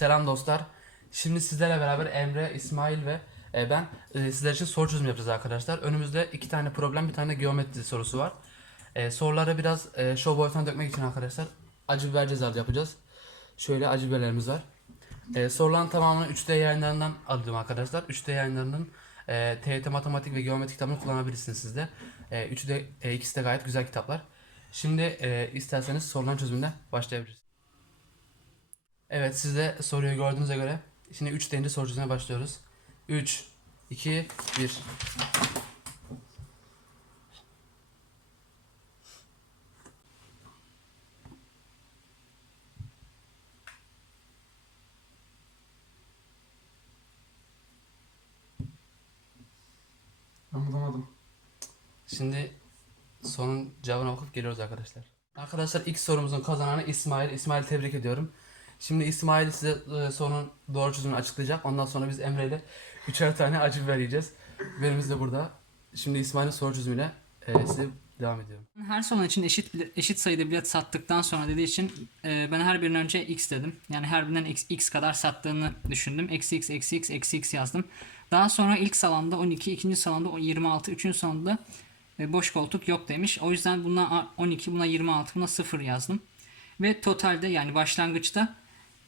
Selam dostlar. Şimdi sizlerle beraber Emre, İsmail ve e, ben e, sizler için soru çözümü yapacağız arkadaşlar. Önümüzde iki tane problem, bir tane geometri sorusu var. E, soruları biraz e, show boyutuna dökmek için arkadaşlar acı biber cezalı yapacağız. Şöyle acı biberlerimiz var. E, soruların tamamını 3D yayınlarından aldım arkadaşlar. 3D yayınlarının e, TYT Matematik ve Geometri kitabını kullanabilirsiniz siz de. E, 3D, e, ikisi de gayet güzel kitaplar. Şimdi e, isterseniz soruların çözümüne başlayabiliriz. Evet siz de soruyu gördüğünüze göre şimdi 3 deyince soru çözümüne başlıyoruz. 3, 2, 1. Ben bulamadım. Şimdi sorunun cevabına bakıp geliyoruz arkadaşlar. Arkadaşlar ilk sorumuzun kazananı İsmail. İsmail tebrik ediyorum. Şimdi İsmail size e, sorunun doğru çözümünü açıklayacak. Ondan sonra biz Emre ile üçer tane acı biber yiyeceğiz. Biberimiz de burada. Şimdi İsmail'in soru çözümüyle e, size devam ediyorum. Her salon için eşit eşit sayıda bilet sattıktan sonra dediği için e, ben her birinden önce x dedim. Yani her birinden x, x kadar sattığını düşündüm. Eksi x, eksi x, eksi x yazdım. Daha sonra ilk salonda 12, ikinci salonda o 26, üçüncü salonda e, boş koltuk yok demiş. O yüzden buna 12, buna 26, buna 0 yazdım. Ve totalde yani başlangıçta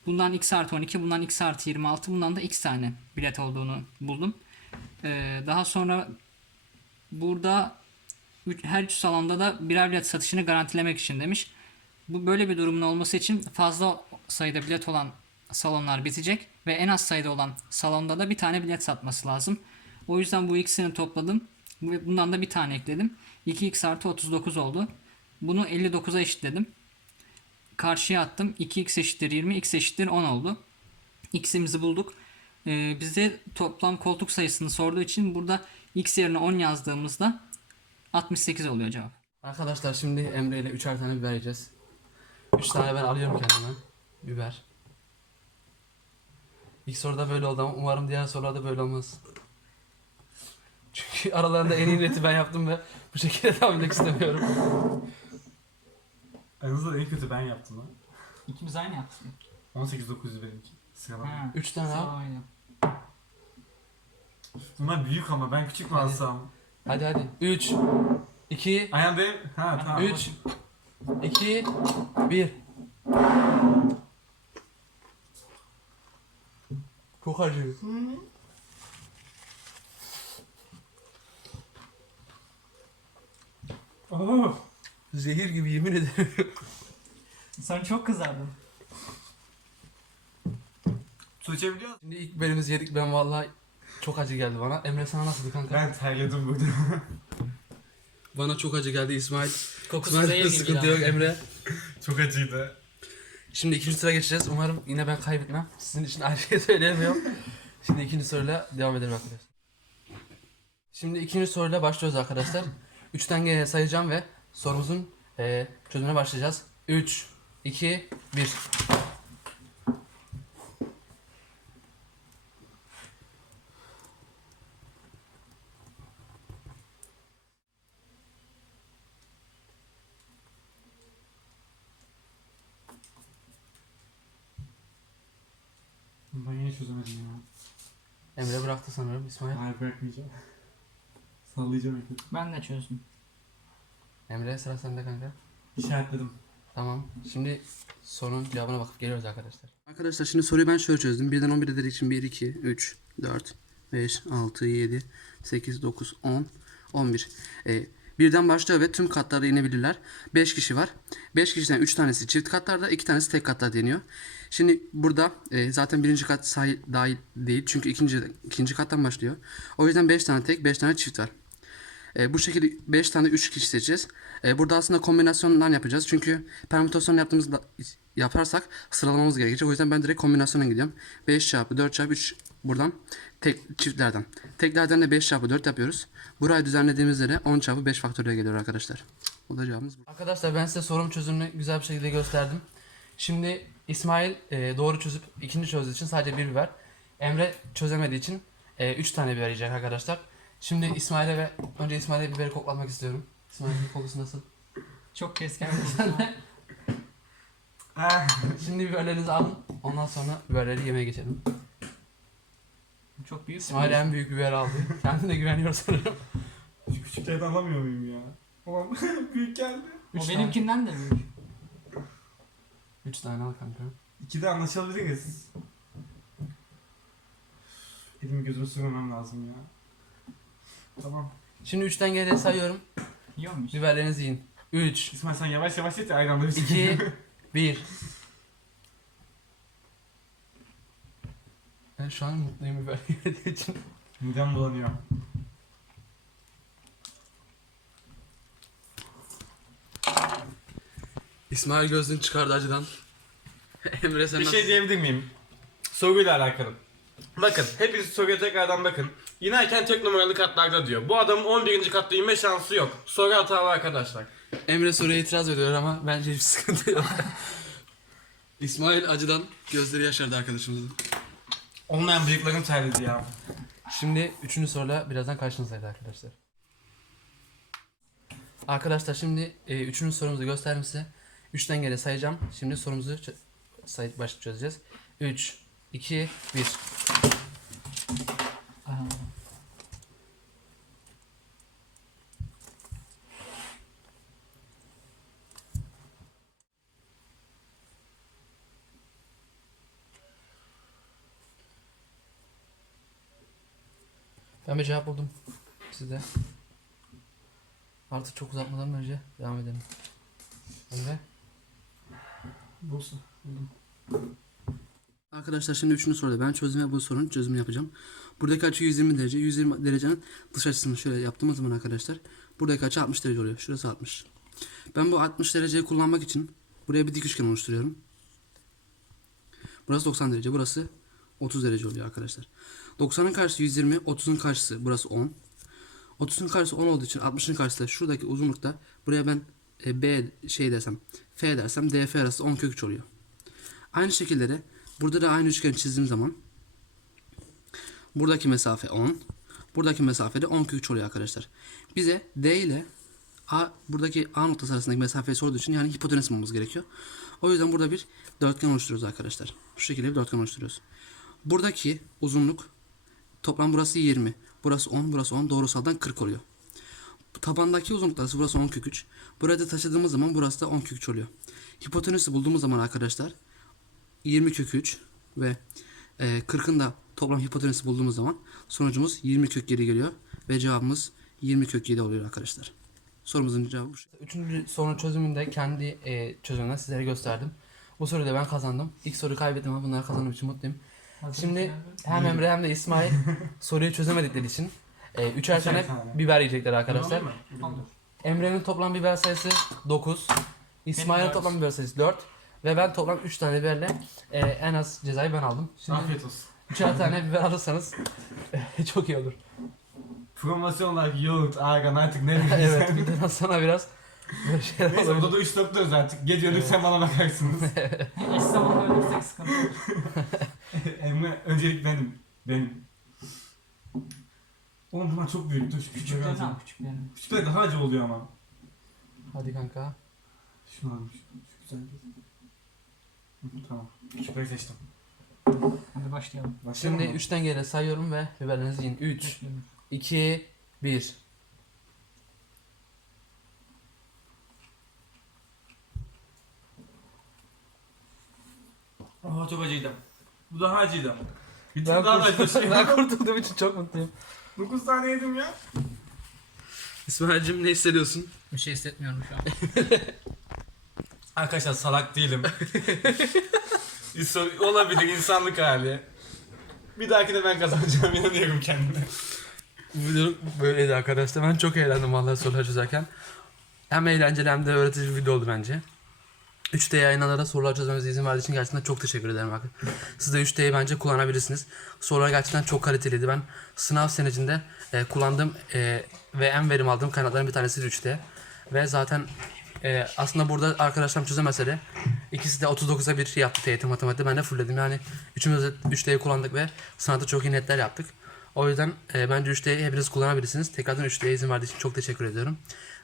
bundan x artı 12, bundan x artı 26, bundan da x tane bilet olduğunu buldum. E, daha sonra burada her üç salonda da birer bilet satışını garantilemek için demiş. Bu böyle bir durumun olması için fazla sayıda bilet olan salonlar bitecek ve en az sayıda olan salonda da bir tane bilet satması lazım. O yüzden bu ikisini topladım ve bundan da bir tane ekledim. 2x artı 39 oldu. Bunu 59'a eşitledim. Karşıya attım. 2x eşittir 20, x eşittir 10 oldu. X'imizi bulduk. Ee, bize toplam koltuk sayısını sorduğu için burada x yerine 10 yazdığımızda 68 oluyor cevap. Arkadaşlar şimdi Emre ile üçer tane biber yiyeceğiz. Üç tane ben alıyorum kendime. Biber. İlk soruda böyle oldu ama umarım diğer sorularda böyle olmaz. Çünkü aralarında en iyi neti ben yaptım ve bu şekilde devam etmek istemiyorum. Aranızda en kötü ben yaptım lan. İkimiz aynı yaptık. 18-900 benimki. Sıralama. Ha. Üç tane al. Sırayla. Bunlar büyük ama ben küçük mü Hadi. alsam? Hadi hadi. Üç, iki, Ayhan benim... Ha tamam. üç, iki, bir. Çok acı. Oh. Zehir gibi yemin ederim. Sen çok kızardın. Su içebiliyor musun? Şimdi ilk bölümümüz yedik ben vallahi çok acı geldi bana. Emre sana nasıldı kanka? Ben terledim burada. Bana çok acı geldi İsmail. Kokusu İsmail zehir gibi sıkıntı ya. yok Emre. Çok acıydı. Şimdi ikinci sıra geçeceğiz. Umarım yine ben kaybetmem. Sizin için aynı şey söyleyemiyorum. Şimdi ikinci soruyla devam edelim arkadaşlar. Şimdi ikinci soruyla başlıyoruz arkadaşlar. Üçten geriye sayacağım ve sorumuzun eee çözümüne başlayacağız. 3, 2, 1. Ben yine çözemedim ya. Emre bıraktı sanırım İsmail. Hayır bırakmayacağım. Sallayacağım. Ben de çözdüm. Emre sıra sende kanka. İşaretledim. Tamam. Şimdi sorunun cevabına bakıp geliyoruz arkadaşlar. Arkadaşlar şimdi soruyu ben şöyle çözdüm. Birden 11'e dedik için 1, 2, 3, 4, 5, 6, 7, 8, 9, 10, 11. Ee, birden başlıyor ve tüm katlarda inebilirler. 5 kişi var. 5 kişiden 3 tanesi çift katlarda, 2 tanesi tek katlarda deniyor. Şimdi burada e, zaten birinci kat sahil dahil değil. Çünkü ikinci, ikinci kattan başlıyor. O yüzden 5 tane tek, 5 tane çift var. E, bu şekilde 5 tane 3 kişi seçeceğiz. E, burada aslında kombinasyonlar yapacağız. Çünkü permütasyon yaptığımızda yaparsak sıralamamız gerekecek. O yüzden ben direkt kombinasyona gidiyorum. 5 çarpı 4 çarpı 3 buradan tek çiftlerden. Teklerden de 5 çarpı 4 yapıyoruz. Burayı düzenlediğimizde de 10 çarpı 5 faktöriyel geliyor arkadaşlar. Bu da cevabımız bu. Arkadaşlar ben size sorum çözümünü güzel bir şekilde gösterdim. Şimdi İsmail e, doğru çözüp ikinci çözdüğü için sadece bir biber. Emre çözemediği için 3 tane biber yiyecek arkadaşlar. Şimdi İsmail'e ve önce İsmail'e biberi koklatmak istiyorum. İsmail'in kokusu nasıl? Çok keskin. Ah. Şimdi biberlerinizi alın. Ondan sonra biberleri yemeye geçelim. Çok büyük. İsmail en büyük biber aldı. Kendine güveniyor sanırım. Şu küçüklerden alamıyor muyum ya? Ulan büyük geldi. Üç O tane. benimkinden de büyük. 3 tane al kanka. İkide anlaşabiliriz. Elimi gözümü sürmemem lazım ya. Tamam. Şimdi 3'ten geriye sayıyorum. Muyuz? Biberlerinizi yiyin. 3, İsmail sen yavaş yavaş et biz. 2, 1. Ben şu an mutluyum biber yediği için. Midem bulanıyor. İsmail gözlüğünü çıkardı acıdan. Emre sen Bir nasıl- şey diyebilir miyim? Soruyla alakalı. Bakın hepiniz soruya tekrardan bakın. İnerken tek numaralı katlarda diyor. Bu adamın 11. katta inme şansı yok. Soru hatalı arkadaşlar. Emre soruya itiraz ediyor ama bence hiçbir sıkıntı yok. İsmail acıdan gözleri yaşardı arkadaşımızın. Olmayan bıyıklarım terledi ya. Şimdi üçüncü soruyla birazdan karşınızdaydı arkadaşlar. Arkadaşlar şimdi e, üçüncü sorumuzu göstereyim size. Üçten geri sayacağım. Şimdi sorumuzu say baş çözeceğiz. 3, 2, 1. Ben bir cevap buldum. Size. Artık çok uzatmadan önce devam edelim. Emre. Bursa. Arkadaşlar şimdi üçüncü soruda ben çözüm bu sorunun çözümünü yapacağım. Buradaki açı 120 derece. 120 derecenin dış açısını şöyle yaptığımız zaman arkadaşlar buradaki açı 60 derece oluyor. Şurası 60. Ben bu 60 dereceyi kullanmak için buraya bir dik üçgen oluşturuyorum. Burası 90 derece. Burası 30 derece oluyor arkadaşlar. 90'ın karşısı 120, 30'un karşısı burası 10. 30'un karşısı 10 olduğu için 60'ın karşısı da şuradaki uzunlukta buraya ben e, B şey desem F dersem DF arası 10 kök 3 oluyor. Aynı şekilde de burada da aynı üçgen çizdiğim zaman buradaki mesafe 10. Buradaki mesafe de 10 kök 3 oluyor arkadaşlar. Bize D ile A buradaki A noktası arasındaki mesafeyi sorduğu için yani hipotenüs bulmamız gerekiyor. O yüzden burada bir dörtgen oluşturuyoruz arkadaşlar. Şu şekilde bir dörtgen oluşturuyoruz. Buradaki uzunluk toplam burası 20. Burası 10, burası 10. Doğrusaldan 40 oluyor. Tabandaki uzunluk burası 10 kök 3. Buraya da taşıdığımız zaman burası da 10 kök 3 oluyor. Hipotenüsü bulduğumuz zaman arkadaşlar 20 kök 3 ve e, 40'ın da toplam hipotenüsü bulduğumuz zaman sonucumuz 20 kök 7 geliyor ve cevabımız 20 kök 7 oluyor arkadaşlar. Sorumuzun cevabı bu. Üçüncü sorunun çözümünü de kendi e, çözümünden sizlere gösterdim. Bu soruyu da ben kazandım. İlk soruyu kaybettim ama bunları kazandığım için mutluyum. Şimdi hem Emre hem de İsmail soruyu çözemedikleri için e, üçer tane biber yiyecekler arkadaşlar. Emre'nin toplam biber sayısı 9. İsmail'in toplam biber sayısı 4. Ve ben toplam 3 tane biberle e, en az cezayı ben aldım. Şimdi Afiyet olsun. üçer tane biber alırsanız çok iyi olur. Promosyon olarak yoğurt, argan artık ne bileyim evet sen. videodan sonra biraz böyle şeyler Neyse olabilir. odada 3 doktoruz artık. Gece ölürsen bana bakarsınız. Eş zamanlı ölürsek sıkıntı olur. Emre öncelik benim. Benim. Oğlum bunlar çok büyük. Dur şu küçükleri Küçüklerini alacağım. al küçüklerini. Küçükler daha acı oluyor ama. Hadi kanka. Şunu almış. Şu güzel. Hı, Tamam. Küçükleri seçtim. Hadi başlayalım. Başlayalım Şimdi mı? 3'ten geri sayıyorum ve biberlerinizi yiyin. 3, Bekliyorum. 2, 1. Aa çok acıydı. Bu daha acıydı. Bir tane daha kurtuldum, ben kurtulduğum için çok mutluyum. 9 tane yedim ya. İsmail'cim ne hissediyorsun? Bir şey hissetmiyorum şu an. Arkadaşlar salak değilim. İnsan- Olabilir insanlık hali. Bir dahakine ben kazanacağım inanıyorum kendime. Bu video böyleydi arkadaşlar. Ben çok eğlendim vallahi sorular çözerken. Hem eğlenceli hem de öğretici bir video oldu bence. 3D yayınlara sorular çözmemize izin verdiği için gerçekten çok teşekkür ederim. arkadaşlar. Siz de 3D'yi bence kullanabilirsiniz. Sorular gerçekten çok kaliteliydi. Ben sınav senecinde e, kullandığım e, ve en verim aldığım kaynakların bir tanesi 3D. Ve zaten e, aslında burada arkadaşlarım çözemese de ikisi de 39'a 1 yaptı TYT matematikte. Ben de fullledim. Yani üçümüz de 3D'yi kullandık ve sınavda çok iyi netler yaptık. O yüzden e, bence 3D'yi hepiniz kullanabilirsiniz. Tekrardan 3D'ye izin verdiği için çok teşekkür ediyorum.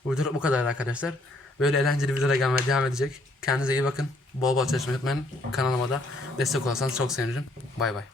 Video bu kadar arkadaşlar. Böyle eğlenceli videolara gelmeye devam edecek. Kendinize iyi bakın. Bol bol çalışmayı unutmayın. Kanalıma da destek olursanız çok sevinirim. Bay bay.